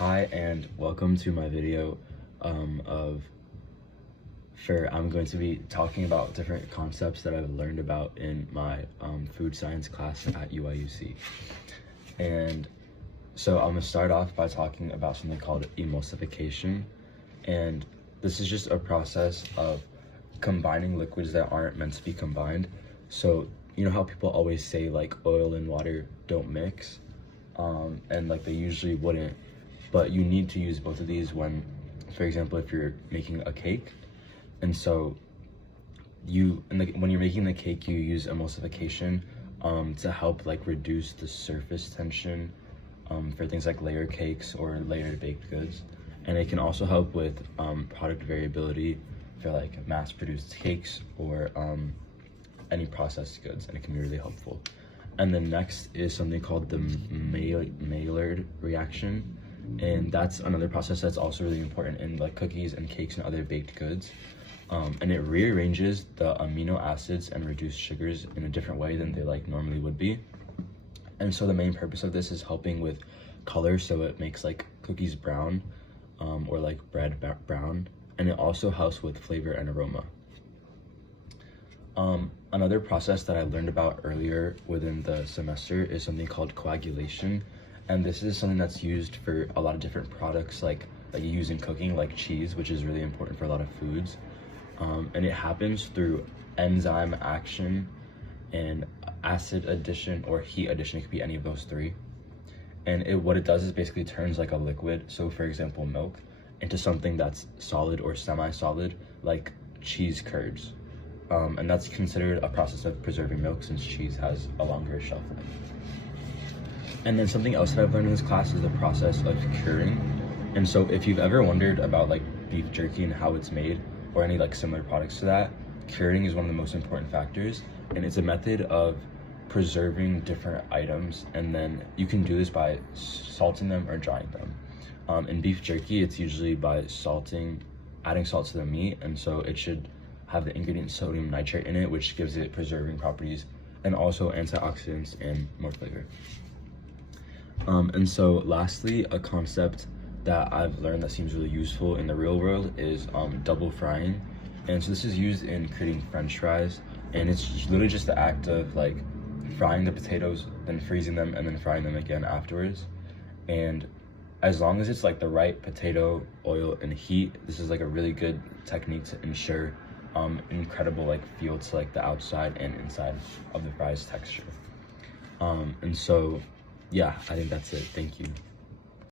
Hi and welcome to my video I'm going to be talking about different concepts that I've learned about in my food science class at UIUC. And so I'm gonna start off by talking about something called emulsification. And this is just a process of combining liquids that aren't meant to be combined. So you know how people always say like oil and water don't mix, and like they usually wouldn't, but you need to use both of these when, for example, if you're making a cake. And so when you're making the cake, you use emulsification to help like reduce the surface tension for things like layer cakes or layered baked goods. And it can also help with product variability for like mass-produced cakes or any processed goods, and it can be really helpful. And then next is something called the Maillard reaction. And that's another process that's also really important in like cookies and cakes and other baked goods. And it rearranges the amino acids and reduced sugars in a different way than they like normally would be. And so the main purpose of this is helping with color, so it makes like cookies brown or like bread brown. And it also helps with flavor and aroma. Another process that I learned about earlier within the semester is something called coagulation. And this is something that's used for a lot of different products like you use in cooking, like cheese, which is really important for a lot of foods. And it happens through enzyme action and acid addition or heat addition. It could be any of those three. And what it does is basically turns like a liquid, so for example milk, into something that's solid or semi-solid, like cheese curds. And that's considered a process of preserving milk since cheese has a longer shelf life. And then something else that I've learned in this class is the process of curing. And so if you've ever wondered about like beef jerky and how it's made or any like similar products to that, curing is one of the most important factors. And it's a method of preserving different items, and then you can do this by salting them or drying them. In beef jerky, it's usually by adding salt to the meat, and so it should have the ingredient sodium nitrate in it, which gives it preserving properties and also antioxidants and more flavor. And so lastly, a concept that I've learned that seems really useful in the real world is double frying. And so this is used in creating French fries, and it's literally just the act of like frying the potatoes, then freezing them, and then frying them again afterwards. And as long as it's like the right potato oil and heat, this is like a really good technique to ensure incredible like feel to like the outside and inside of the fries texture. And so yeah, I think that's it. Thank you.